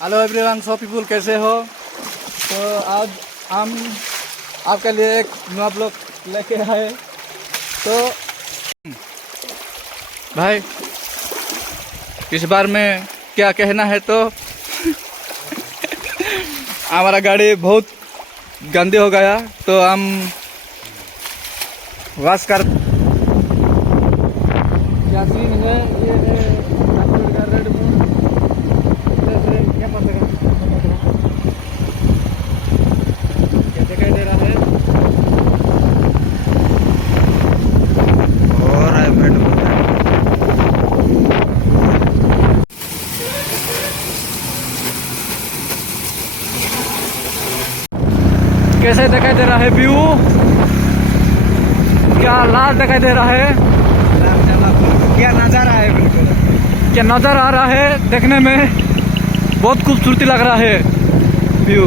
Hello everyone, सो people कैसे हो। तो आज हम आपके लिए एक नया ब्लॉग लेके आए। तो भाई इस बार में क्या कहना है, तो हमारा गाड़ी बहुत गंदी हो गया तो हम वाश कर। क्या सीन है, ये है का रेड मून। क्या पता क्या दिखाई दे रहा है। और कैसे दिखाई दे रहा है व्यू, क्या लाल दिखाई दे रहा है, क्या नजारा है, बिल्कुल क्या नजर आ रहा है। देखने में बहुत खूबसूरती लग रहा है व्यू।